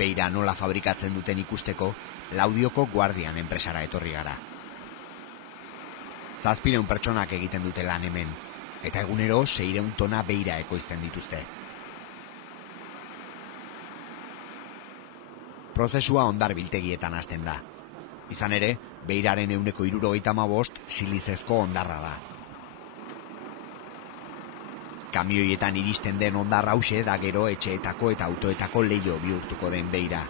Beira nola fabrikatzen duten ikusteko, Laudioko Guardian enpresara etorri gara. 700 pertsonak egiten dute lan hemen, eta egunero 600 tona beira ekoizten dituzte. Prozesua hondar biltegietan hasten da. Izan ere, beiraren 75% silizezko hondarra da. Kamioietan iristen den hondar hauxe da gero etxeetako eta autoetako leiho bihurtuko den beira.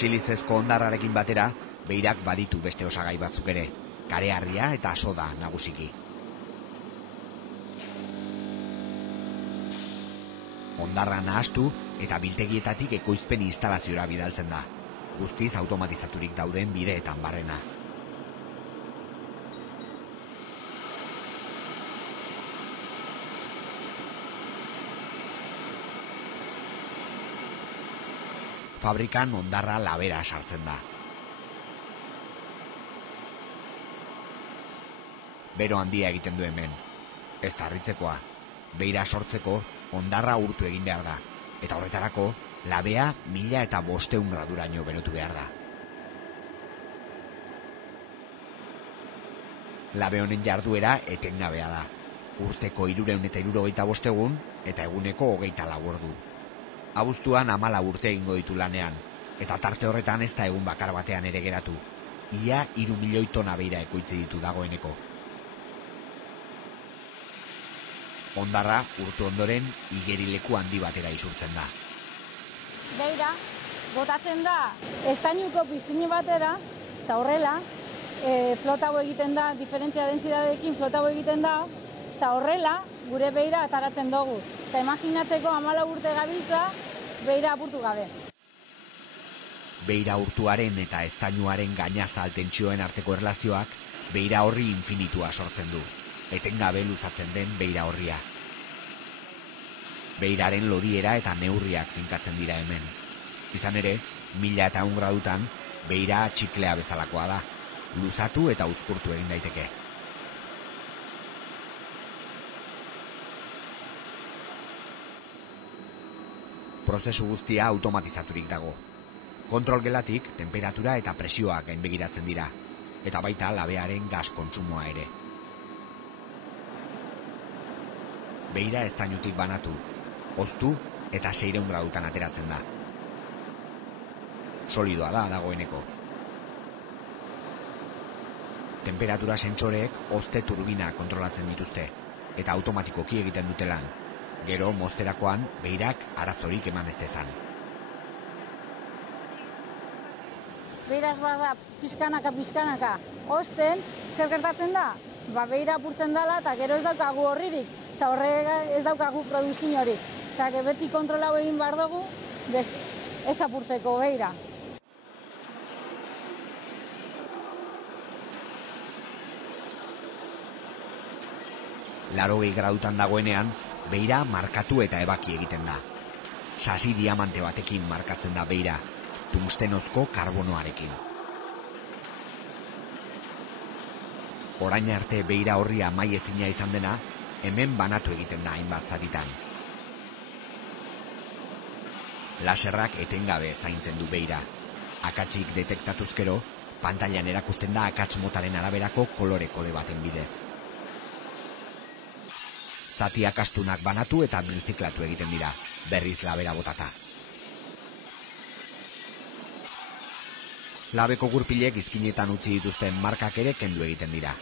Silizezko hondarrarekin batera, beirak baditu beste osagai batzuk ere, kareharria eta soda nagusiki. Hondarra nahastu eta biltegietatik ekoizpen instalaziora bidaltzen da, guztiz automatizaturik dauden bideetan barrena. Fabrikan hondarra labera sartzen da. Bero handia egiten du hemen. Ez da harritzekoa. Beira sortzeko hondarra urtu egin behar da. Eta horretarako, labea 1500 graduraino berotu behar da. Labe honen jarduera etengabea da. Urteko 365 egun eta eguneko 24 ordu. Abuztuan 14 urte egingo ditu lanean, eta tarte horretan ez da egun bakar batean ere geratu. Ia 3 milioi tona beira ekoitzi ditu dagoeneko. Hondarra urtu ondoren igerileku handi batera isurtzen da. Beira botatzen da estainuko piztine batera, eta horrela flotau egiten da, diferentzia densidadeekin flotau egiten da, eta horrela gure beira ataratzen dugu. Eta imaginatzeko 14 urte gabiltza, beira apurtu gabe. Beira urtuaren eta estainuaren gainazal tentsioen arteko erlazioak beira horri infinitua sortzen du, etengabe luzatzen den beira horria. Beiraren lodiera eta neurriak finkatzen dira hemen. Izan ere, 1100 gradutan, beira txiklea bezalakoa da, luzatu eta uzkurtu egin daiteke. Prozesu guztia automatizaturik dago. Kontrol gelatik, temperatura eta presioak gainbegiratzen dira, eta baita labearen gas kontsumoa ere. Beira estainutik banatu, hoztu eta 600 gradutan ateratzen da. Solidoa da dagoeneko. Temperatura sentsoreek hozte turbina kontrolatzen dituzte, eta automatikoki egiten dute lan. Gero, mozterakoan, beirak arazorik eman ez dezan. Beiraz bada pizkanaka. Osten, zer gertatzen da? Beira apurtzen dela eta gero ez daukagu horririk, eta horrega ez daukagu produziorik. Osea, beti kontrolau egin behar dugu, ez apurtzeko beira. Laurogei gradutan dagoenean, beira markatu eta ebaki egiten da. Sasi diamante batekin markatzen da beira, tungstenozko karbonoarekin. Orain arte beira horria maiezina izan dena, hemen banatu egiten da hainbat zatitan. Laserrak etengabe zaintzen du beira. Akatsik detektatuzkero, pantailan erakusten da akats motaren araberako kolore kode baten bidez. Zatiak astunak banatu eta birziklatu egiten dira, berriz labera botata. Labeko gurpilek izkinetan utzi dituzten markak ere kendu egiten dira.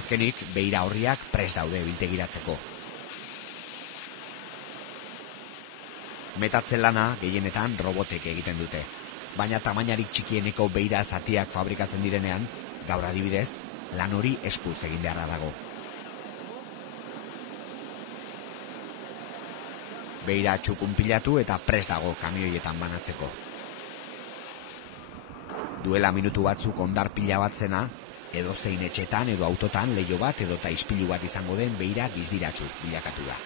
Azkenik, beira horriak prest daude biltegiratzeko. Metatze lana gehienetan robotek egiten dute. Baina tamainarik txikieneko beira zatiak fabrikatzen direnean, gaur adibidez, lan hori eskuz egin beharra dago. Beira txukun pilatu eta prest dago kamioietan banatzeko. Duela minutu batzuk hondar pila bat zena, edozein etxetan edo autotan leiho bat edota ispilu bat izango den beira dizdiratsu bilakatu da.